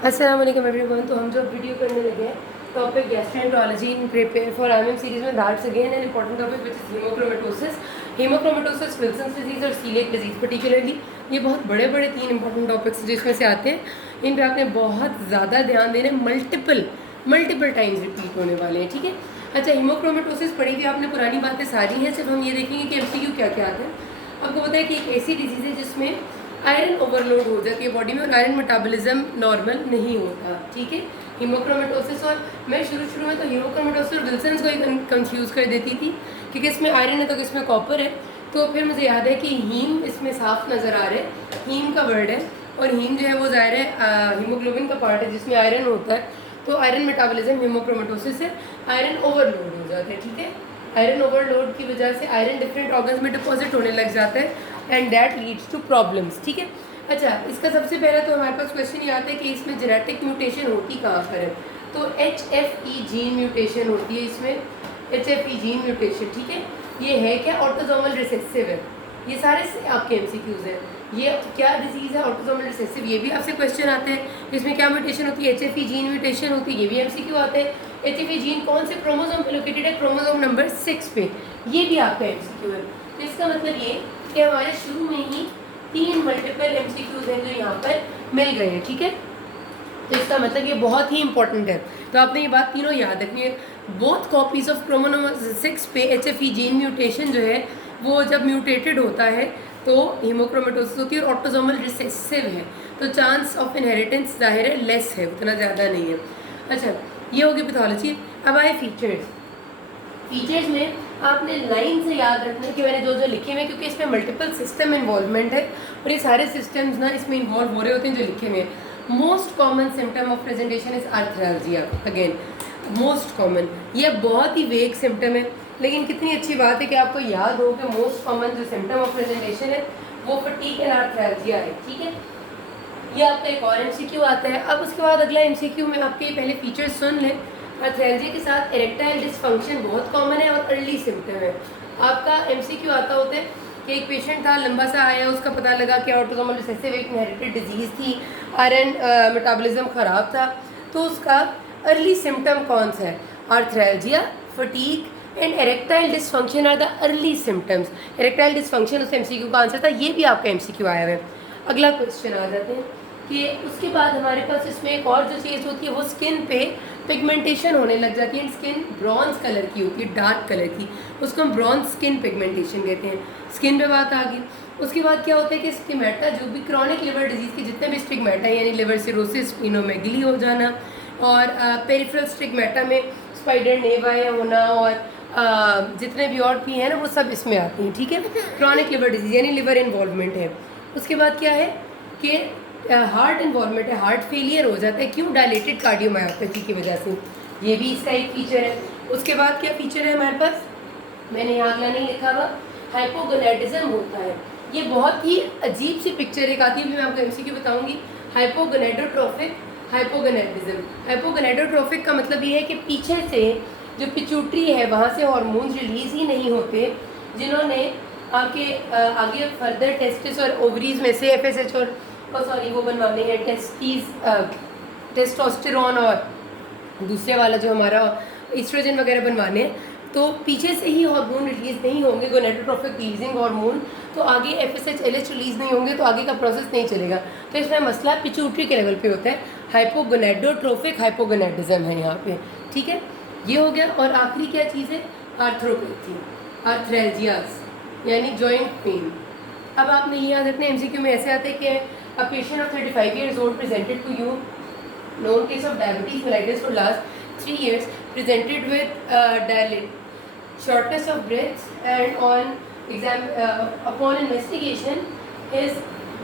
अस्सलाम वालेकुम एवरीवन। तो हम जो वीडियो करने लगे हैं topic gastroenterology in prepare for IMM series में that's again an important topic which is haemochromatosis Wilson's disease और सीलिएक डिजीज पर्टिकुलरली। ये बहुत बड़े बड़े 3 इंपॉर्टेंट टॉपिक्स जिसमें से आते हैं। इन पर आपने बहुत ज़्यादा ध्यान देना है, मल्टीपल टाइम्स रिपीट होने वाले हैं, ठीक है। अच्छा, हीमोक्रोमेटोसिस पढ़ी थी आपने, पुरानी बातें सारी हैं, सिर्फ हम ये देखेंगे कि एमसीक्यू क्या क्या आता है। आपको पता है कि एक ऐसी डिजीज़ है जिसमें आयरन ओवरलोड हो जाती है बॉडी में और आयरन मेटाबॉलिज्म नॉर्मल नहीं होता, ठीक है, हीमोक्रोमेटोसिस। और मैं शुरू में तो हीमोक्रोमेटोसिस और विल्सन्स को ही कंफ्यूज कर देती थी कि किसमें आयरन है तो किसमें कॉपर है। तो फिर मुझे याद है कि हीम इसमें साफ नज़र आ रहा है, हीम का वर्ड है, और हीम जो है वो ज़ाहिर है हीमोग्लोबिन का पार्ट है जिसमें आयरन होता है। तो आयरन मेटाबॉलिज्म हीमोक्रोमेटोसिस से आयरन ओवरलोड हो जाता है, ठीक है। आयरन ओवरलोड की वजह से आयरन डिफरेंट ऑर्गन्स में डिपॉजिट होने लग जाता है and that leads to problems, ठीक है। अच्छा, इसका सबसे पहला तो हमारे पास क्वेश्चन ये आता है कि इसमें जेनेटिक म्यूटेशन होती कहाँ पर है। तो HFE जीन म्यूटेशन होती है इसमें, HFE जीन म्यूटेशन, ठीक है। ये है क्या? ऑटोसोमल रिसेसिव है। ये सारे आपके MCQs हैं। ये क्या डिजीज़ है? Autosomal recessive. ये भी आपसे क्वेश्चन आते हैं। इसमें क्या म्यूटेशन होती है? HFE जीन म्यूटेशन होती है। ये भी MCQ आते हैं। HFE जीन कौन से क्रोमोसोम पे लोकेटेड है? क्रोमोसोम नंबर 6 पे। ये भी आपका MCQ है। तो इसका मतलब ये कि हमारे शुरू में ही 3 मल्टीपल MCQs हैं जो यहाँ पर मिल गए हैं, ठीक है। तो इसका मतलब ये बहुत ही इंपॉर्टेंट है। तो आपने ये बात तीनों याद रखनी है। बोथ कॉपीज ऑफ क्रोमोसोम 6 पे HFE जीन म्यूटेशन जो है वो जब म्यूटेटेड होता है तो हीमोक्रोमेटोसिस होती है और ऑटोसोमल रिसेसिव है, तो चांस ऑफ इनहेरिटेंस जाहिर है लेस है, उतना ज़्यादा नहीं है। अच्छा, ये होगी पैथोलॉजी। अब आए फीचर्स में आपने लाइन से याद रखना कि मैंने जो जो लिखे हुए हैं, क्योंकि इसमें मल्टीपल सिस्टम इन्वॉल्वमेंट है और ये सारे सिस्टम्स ना इसमें इन्वॉल्व हो रहे होते हैं जो लिखे हुए हैं। Most common symptom of presentation is arthralgia. Again most common, ये बहुत ही वेग सिम्टम है, लेकिन कितनी अच्छी बात है कि आपको याद हो कि मोस्ट कॉमन जो सिम्टम ऑफ प्रेजेंटेशन है वो फटीग एंड आर्थराल्जिया है, ठीक है। ये आपका एक और MCQ आता है। अब उसके बाद अगला MCQ में आपके पहले फीचर्स सुन लें। आर्थराल्जिया के साथ इरेक्टाइल डिसफंक्शन बहुत कॉमन है और अर्ली सिम्टम है। आपका MCQ आता होता है कि एक पेशेंट था, लंबा सा आया, उसका पता लगा कि ऑटोसोमल रिसेसिव एक इनहेरिटेड डिजीज़ थी, आयरन मेटाबॉलिज्म ख़राब था, तो उसका अर्ली सिम्टम कौन सा है? Arthralgia, fatigue and erectile dysfunction are the early symptoms. Erectile dysfunction उस MCQ का आंसर था, ये भी आपका MCQ आया हुआ है। अगला क्वेश्चन आ जाते हैं कि उसके बाद हमारे पास इसमें एक और जो चीज़ होती है वो स्किन पे पिगमेंटेशन होने लग जाती है। स्किन ब्रॉन्ज कलर की होती है, डार्क कलर की, उसको हम ब्रॉन्ज स्किन पिगमेंटेशन कहते हैं। स्किन पे बात आ गई। उसके बाद क्या होता है कि स्टिग्मेटा, जो भी क्रॉनिक लिवर डिजीज़ के जितने भी स्टिग्मेटा यानी लिवर सिरोसिस, स्प्लीनोमेगली हो जाना, और पेरिफेरल स्टिग्मेटा में स्पाइडर नेवाए होना, और जितने भी और भी हैं ना वो सब इसमें आती हैं, ठीक है। क्रॉनिक लिवर डिजीज़ यानी लिवर इन्वॉल्वमेंट है। उसके बाद क्या है कि हार्ट इन्वॉल्वमेंट है, हार्ट फेलियर हो जाता है। क्यों? डायलेटेड कार्डियोमायोपैथी की वजह से। ये भी इसका एक फीचर है। उसके बाद क्या फीचर है हमारे पास? मैंने यहाँ अगला नहीं लिखा हुआ, हाइपोगोनेडिज्म होता है। ये बहुत ही अजीब सी पिक्चर एक आती है, मैं आपको MCQ बताऊंगी। हाइपोगोनेडोट्रोफिक हाइपोगोनेडिज्म। हाइपोगोनेडोट्रोफिक का मतलब ये है कि पीछे से जो पिट्यूटरी है वहाँ से हार्मोन्स रिलीज ही नहीं होते, जिन्होंने आपके आगे फर्दर टेस्टिस और ओवरीज में से FSH और वो बनवाने हैं, टेस्टोस्टेरोन और दूसरे वाला जो हमारा ईस्ट्रोजन वगैरह बनवाने हैं, तो पीछे से ही हार्मोन रिलीज़ नहीं होंगे, गोनेडोट्रोफिक रिलीजिंग हार्मोन, तो आगे FSH LH रिलीज़ नहीं होंगे, तो आगे का प्रोसेस नहीं चलेगा। तो इसमें मसला पिट्यूटरी के लेवल पे होता है। हाइपोगोनेडोट्रोफिक हाइपोगोनेडिज्म है यहाँ पे, ठीक है। ये हो गया। और आखिरी क्या चीज़ है? आर्थ्रोपैथी, आर्थ्रेल्जियाज यानी जॉइंट पेन। अब आपने ये याद रखना, MCQ में ऐसे आते हैं कि a patient of 35 years old presented to you, known case of diabetes mellitus for last 3 years, presented with shortness of breath, and upon investigation his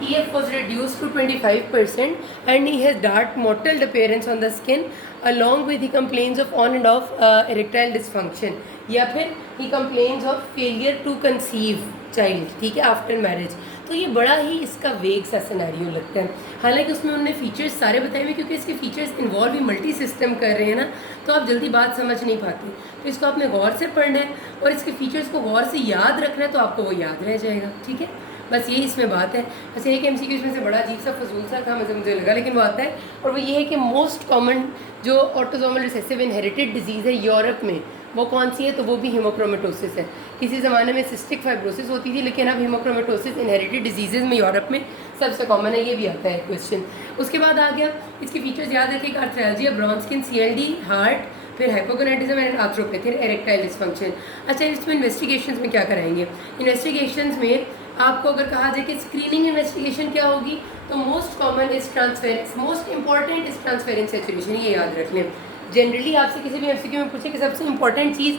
EF was reduced to 25% and he has dark mottled appearance on the skin, along with he complains of on and off erectile dysfunction, या फिर he complains of failure to conceive child, ठीक है, after marriage. तो ये बड़ा ही इसका वेग सा सिनेरियो लगता है। हालांकि उसमें उन्होंने फीचर्स सारे बताए हुए, क्योंकि इसके फीचर्स इन्वॉल्व भी मल्टी सिस्टम कर रहे हैं ना, तो आप जल्दी बात समझ नहीं पाते। तो इसको आपने गौर से पढ़ना है और इसके फीचर्स को गौर से याद रखना है, तो आपको वो याद रह जाएगा, ठीक है। बस यही इसमें बात है। बस एक MCQ इसमें से बड़ा अजीब सा फजूल सा था, मुझे लगा, लेकिन वो आता है। और वो ये है कि मोस्ट कॉमन जो ऑटोसोमल रिसेसिव इनहेरिटेड डिजीज़ है यूरोप में, वो कौन सी है? तो वो भी हीमोक्रोमेटोसिस है। किसी ज़माने में सिस्टिक फाइब्रोसिस होती थी, लेकिन अब हीमोक्रोमेटोसिस इनहेरिटेड डिजीज़ में यूरोप में सबसे कॉमन है। ये भी आता है क्वेश्चन। उसके बाद आ गया, इसके फीचर्स याद रखिए, आर्थ्रालजिया, ब्रॉन स्किन, CLD, हार्ट, फिर hypogonadism and arthropathy, erectile dysfunction. अच्छा, इसमें इन्वेस्टिगेशंस में क्या कराएंगे? इन्वेस्टिगेशंस में आपको अगर कहा जाए कि स्क्रीनिंग इन्वेस्टिगेशन क्या होगी, तो most common is transference, most important is transference saturation, ये याद रख लें। जनरली आपसे किसी भी MCQ में पूछे कि सबसे इंपॉर्टेंट चीज़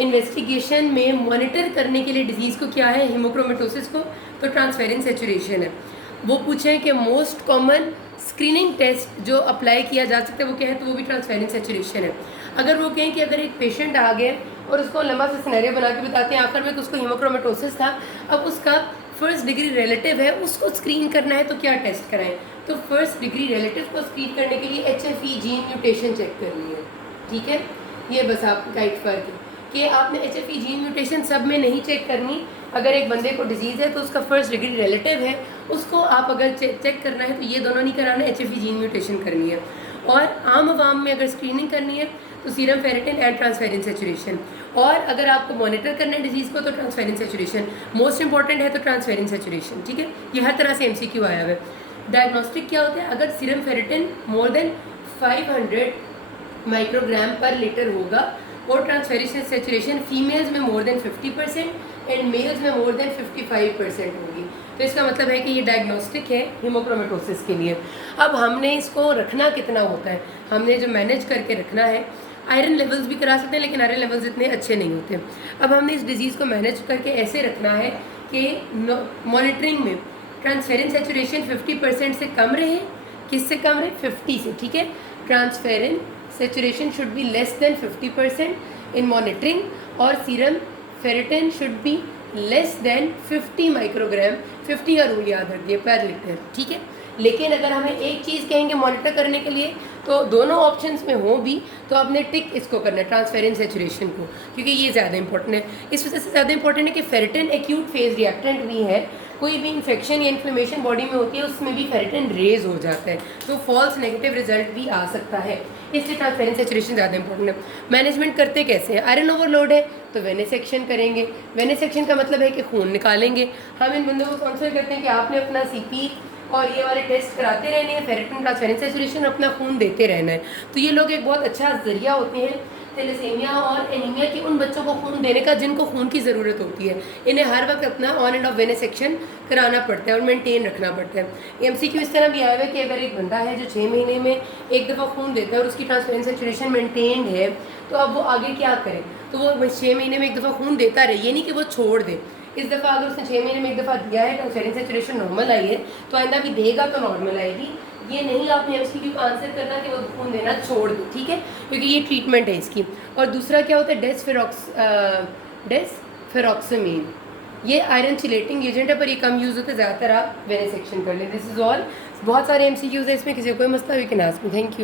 इन्वेस्टिगेशन में मॉनिटर करने के लिए डिजीज़ को क्या है, हीमोक्रोमेटोसिस को, तो ट्रांसफेरेंस सेचुरेशन है। वो पूछें कि मोस्ट कॉमन स्क्रीनिंग टेस्ट जो अप्लाई किया जा सकता है वो क्या है, तो वो भी ट्रांसफेरेंस सेचुरेशन है। अगर वो कहें कि अगर एक पेशेंट आ गया और उसको लंबा सा सिनेरियो बना के बताते हैं आखिर में कि उसको हीमोक्रोमेटोसिस था, अब उसका फर्स्ट डिग्री रिलेटिव है, उसको स्क्रीन करना है, तो क्या टेस्ट कराएं? तो फर्स्ट डिग्री रिलेटिव को स्क्रीन करने के लिए HFE जीन म्यूटेशन चेक करनी है। ठीक है, ये बस आप गाइड फ़र्क है कि आपने HFE जीन म्यूटेशन सब में नहीं चेक करनी। अगर एक बंदे को डिजीज़ है तो उसका फर्स्ट डिग्री रिलेटिव है, उसको आप अगर चेक करना है तो ये दोनों नहीं कराना, HFE जीन म्यूटेशन करनी है। और आम आवाम में अगर स्क्रीनिंग करनी है तो serum ferritin and transference saturation. और अगर आपको मॉनिटर करना है डिजीज़ को तो ट्रांसफेरेंस सेचुरेशन मोस्ट इंपॉर्टेंट है, तो ट्रांसफेरेंस सेचुरेशन। ठीक है, ये हर तरह से MCQ आया हुआ है। डायग्नोस्टिक क्या होता है? अगर serum ferritin more than 500 microgram पर लीटर होगा और ट्रांसफेरेंस सेचुरेशन फीमेल्स में मोर देन 50% एंड मेल्स में मोर देन 55% होगी, तो इसका मतलब है कि ये डायग्नोस्टिक है हीमोक्रोमेटोसिस के लिए। अब हमने इसको रखना कितना होता है, हमने जो मैनेज करके रखना है, आयरन लेवल्स भी करा सकते हैं लेकिन आयरन लेवल्स इतने अच्छे नहीं होते। अब हमने इस डिज़ीज़ को मैनेज करके ऐसे रखना है कि मॉनिटरिंग में ट्रांसफेरेंस सेचुरेशन 50% से कम रहे। किससे कम रहे? 50 से। ठीक है, transferrin saturation should be less than 50% in monitoring, और serum ferritin should be less than 50 microgram, 50 का रूल याद रखिए, पर लीटर। ठीक है, लेकिन अगर हमें एक चीज़ कहेंगे मॉनिटर करने के लिए तो दोनों ऑप्शंस में हो भी तो आपने टिक इसको करना है, ट्रांसफेरेंस सेचुरेशन को, क्योंकि ये ज़्यादा इंपॉर्टेंट है। इस वजह से ज़्यादा इंपॉर्टेंट है कि फेरेटिन एक्यूट फेज रिएक्टेंट भी है। कोई भी इन्फेक्शन या इन्फ्लेमेशन बॉडी में होती है उसमें भी फेरेटिन रेज हो जाता है, तो फॉल्स नेगेटिव रिजल्ट भी आ सकता है, इसलिए ट्रांसफेरेंस सेचुरेशन ज़्यादा इंपॉर्टेंट है। मैनेजमेंट करते कैसे हैं? आयरन ओवरलोड है तो वेनेसेक्शन करेंगे। वेनेसेक्शन का मतलब है कि खून निकालेंगे। हम इन बंदों को काउंसिल करते हैं कि आपने अपना CP और ये वाले टेस्ट कराते रहने हैं, फेरेटिन, ट्रांसफेरेंस सेचुरेशन, अपना खून देते रहना है। तो ये लोग एक बहुत अच्छा जरिया होते हैं थैलेसीमिया और एनीमिया की उन बच्चों को खून देने का जिनको खून की ज़रूरत होती है। इन्हें हर वक्त अपना ऑन एंड ऑफ वेनेसेक्शन कराना पड़ता है और मेंटेन रखना पड़ता है। MCQ इस तरह भी आया हुआ है कि अगर एक बंदा है जो 6 महीने में एक दफ़ा खून देता है और उसकी ट्रांसफेरेंस सेचुरेशन मेंटेन्ड है, तो अब वो आगे क्या करे? तो वो 6 महीने में एक दफ़ा खून देता रहे, ये नहीं कि वो छोड़ दे। इस दफ़ा अगर उसने 6 महीने में एक दफ़ा दिया है, ट्रांसफेरेंस सेचुरेशन नॉर्मल आई है, तो आइंदा भी देगा तो नॉर्मल आएगी। ये नहीं आपने MCQ का आंसर करना कि वो खून देना छोड़ दो। ठीक है, क्योंकि ये ट्रीटमेंट है इसकी। और दूसरा क्या होता है? डेस्फेरोक्सामीन, ये आयरन चिलेटिंग एजेंट है, पर ये कम यूज़ होता है, ज़्यादातर आप वेनेसेक्शन कर लें। This is all. बहुत सारे MCQs है इसमें, किसी को कोई मसला भी कि ना। Thank you.